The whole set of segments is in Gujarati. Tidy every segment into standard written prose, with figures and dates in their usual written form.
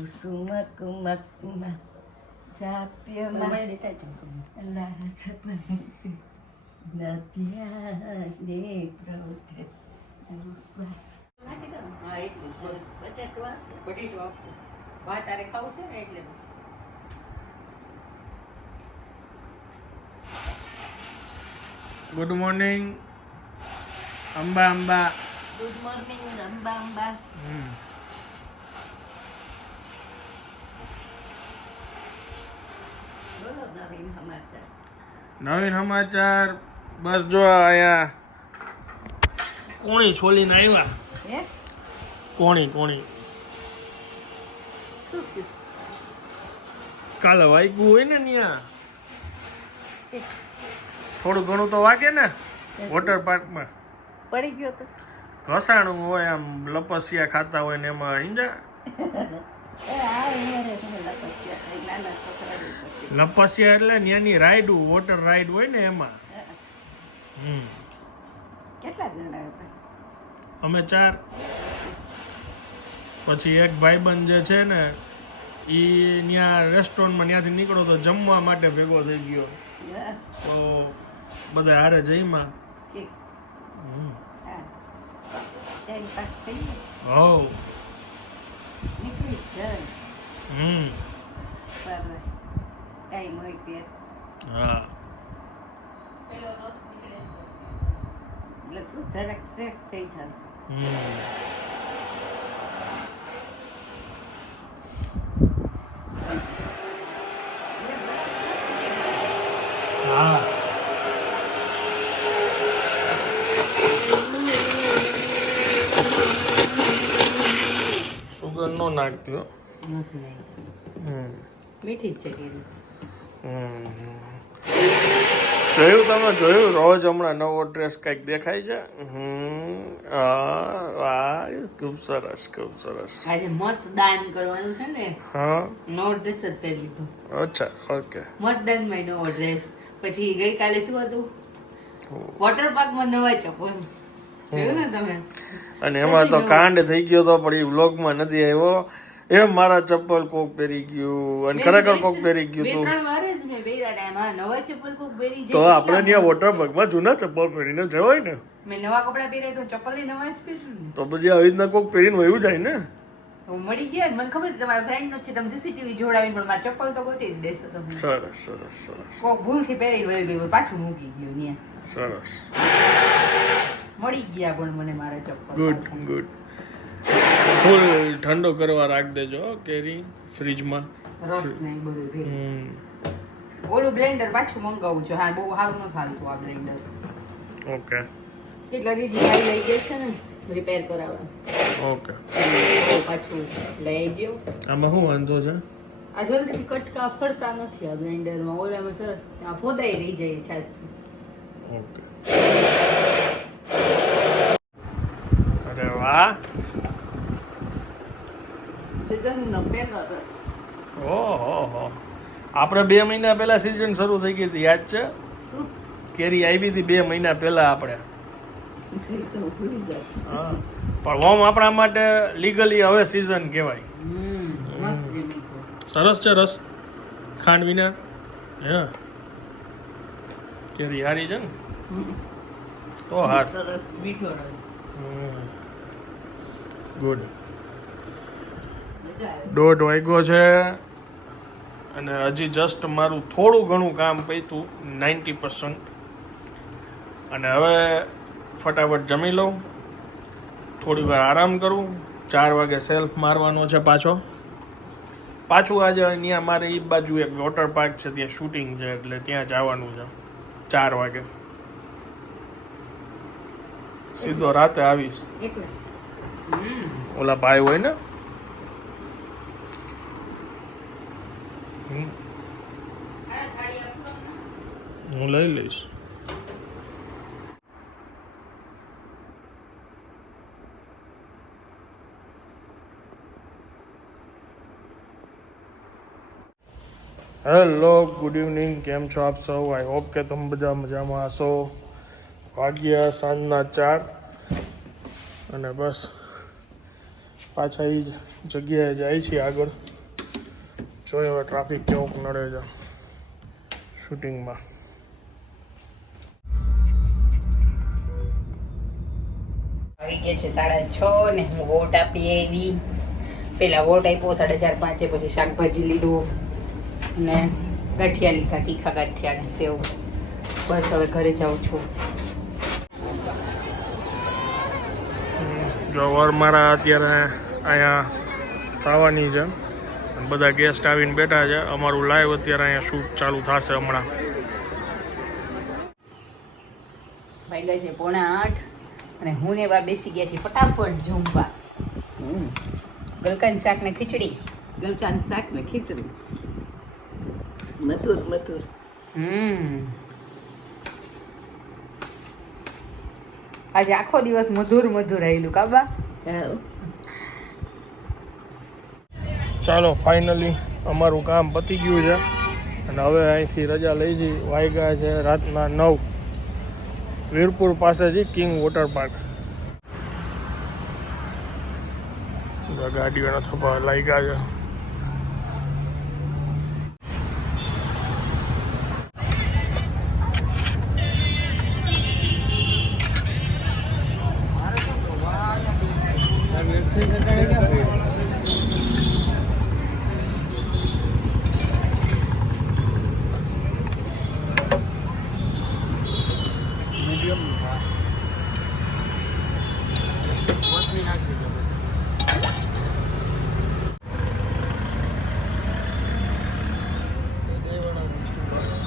કુસુમ કુમકુમ જાપ્યમાં નદ્યાને પ્રવૃત્તિ હા એટલું જ બસ બટેટું આવશે ભાત તારે ખાવું છે ને એટલે પછી good morning Amba good morning Amba બોલો નવીન સમાચાર બસ જો આયા કોણી છોલીને આવ્યા હે કોણી શું થયું કાલે વાગ્યું હોય ને ત્યાં થોડું ઘણું તો વાગે ને વોટર પાર્કમાં પડી ગયો તો ઘસાણું હોય આમ લપસિયા ખાતા હોય ને એમાં ઈંજા લપસિયા એટલે ત્યાંની રાઈડ વોટર રાઈડ હોય ને એમાં કેટલા જણા હતા અમે 4 પછી એક ભાઈબંધ જે છે ને એ ત્યાં રેસ્ટોરન્ટમાં ત્યાંથી નીકળો તો જમવા માટે ભેગો થઈ ગયો તો બધા હારે જઈમાં હો નીકળી જાય ટાઈમ હોય ત્યારે હા પેલો રસ નીકળે છે એટલે શું જરાક ફ્રેશ થઈ જાય હા સુગર નો નાખતી નથી મીઠી જ છે કેરી જોયું રોજ હમણાં નવો ડ્રેસ કઈક દેખાય છે વાહ ખૂબ સરસ આજે મતદાન કરવાનું છે ને હા નવો ડ્રેસ જ પહેરી લીધો અચ્છા ઓકે મતદાનમાં નવો ડ્રેસ પછી ગઈકાલે શું હતું વોટર પાર્કમાં નવા ચપ્પલ જોયું ને તમે અને એમાં તો કાંડ થઈ ગયો તો પણ એ વ્લોગમાં નથી આવ્યો એમ મારા ચપ્પલ કોક પહેરી ગયું અને ખરેખર કોક પહેરી ગયું બે તો ત્રણ વાર જ મેં પહેર્યા ને એમાં નવા ચપ્પલ કોક પહેરી તો જાય આપણે ત્યાં વોટર પાર્કમાં જૂના ચપ્પલ પહેરીને જવાય ને મેં નવા કપડા પહેર્યા તો ચપ્પલ નવા જ પહેર્યું ને તો પછી આવી રીતના કોક પહેરીને વયું જાય ને તો મળી ગયા ને મને ખબર છે તમારા ફ્રેન્ડ નો છે તમે સીસીટીવી જોડાવીને પણ મારા ચપ્પલ તો ગોતી જ દેશો તમે સરસ કોક ભૂલથી પહેરીને વયું ગયું પાછું મૂકી ગયું ત્યાં સરસ મળી ગયા પણ મને મારા ચપ્પલ ગુડ ફૂલ ઠંડો કરવા રાખ દેજો કેરી ફ્રીજમાં રસ ને એ બધું ભેગું ઓલું બ્લેન્ડર પાછું મંગાવું છું હા બહુ સારું ન થાતું આ બ્લેન્ડર ઓકે કેટલા દિવસ ભાઈ લઈ ગયા છે ને રિપેર કરાવવા ઓકે પાછું લઈ ગયો આમાં શું વાંધો છે આ જલ્દીથી કટકા ફરતા નથી આ બ્લેન્ડરમાં ઓલામાં સરસ આ ફોદાઈ રહી જાય છાસ ઓકે અરે વાહ સીઝનનો પહેલો રસ ઓહો આપણે 2 મહિના પહેલા સીઝન શરૂ થઈ ગઈ હતી યાદ છે શું કેરી આવી હતી 2 મહિના પહેલા આપણે તો ભૂલી જાય હા પણ ઓમ આપણા માટે લીગલી હવે સીઝન કહેવાય મસ્ત છે મીઠું સરસ છે રસ ખાંડ વિના હે કેરી હારી છે ને તો હાર મીઠો રસ ગુડ મજા આવે 1:30 વાગ્યો છે અને હજી જસ્ટ મારું થોડું ઘણું કામ પત્યું 90% અને હવે ફટાફટ જમી લઉં થોડી વાર આરામ કરું 4 વાગે સેલ્ફ મારવાનો છે પાછું આજે અહીંયા મારે એ બાજુ એક વોટર પાર્ક છે ત્યાં શૂટિંગ છે એટલે ત્યાં જવાનું છે 4 વાગે સીધો રાતે આવીશ એકલા ઓલા ભાઈ હોય ને હું લઈ લઈશ હેલો ગુડ ઇવનિંગ કેમ છો આપ સૌ આઈ હોપ કે તમે બધા મજામાં હશો વાગ્યા સાંજના 4 અને બસ પાછા એ જ જગ્યાએ જાય છે આગળ જોઈએ હવે ટ્રાફિક કેવોક નડે છે શૂટિંગમાં. વાગી ગયા છે 6:30 ને હું વોટ આપી આવી. પેલા વોટ આપ્યો 4:30 પછી શાકભાજી લીધું ને ગાંઠિયા લીધા, તીખા ગાંઠિયા ને સેવ. બસ હવે ઘરે જાઉં છું. જો મારા અત્યારે અહીંયા આવવાની છે અને બધા ગેસ્ટ આવીને બેઠા છે. અમારું લાઈવ અત્યારે અહીંયા શૂટ ચાલુ થશે હમણાં. વાગ્યા છે 7:45 અને હું ને બા બેસી ગયા છીએ ફટાફટ જમવા. ગલકાન શાક ને ખીચડી. ગલકાનું શાક ને ખીચડી. મધુર મધુર. આજે આખો દિવસ મધુર મધુર આવેલું કાબા. ચાલો ફાઇનલી અમારું કામ પતી ગયું છે અને હવે અહીંથી રજા લઈ જઈ. વાગ્યા છે રાતના 9. વીરપુર પાસે છે કિંગ વોટર પાર્ક. ગાડીઓના થપ્પા લાગ્યા છે.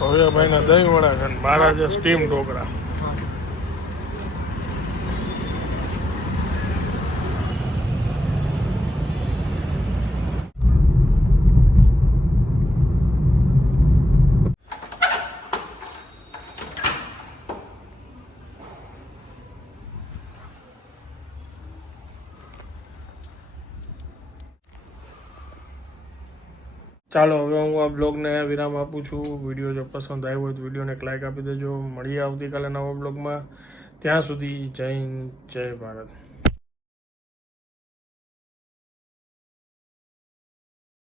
ભવ્યભાઈના દહીં વડા છે, મારા છે સ્ટીમ ઢોકળા. ચાલો હવે હું આ બ્લોગને વિરામ આપું છું. વિડીયો જો પસંદ આવ્યો હોય તો વિડીયોને એક લાઈક આપી દેજો. મળીએ આવતીકાલે નવા બ્લોગમાં. ત્યાં સુધી જય હિન્દ, જય ભારત.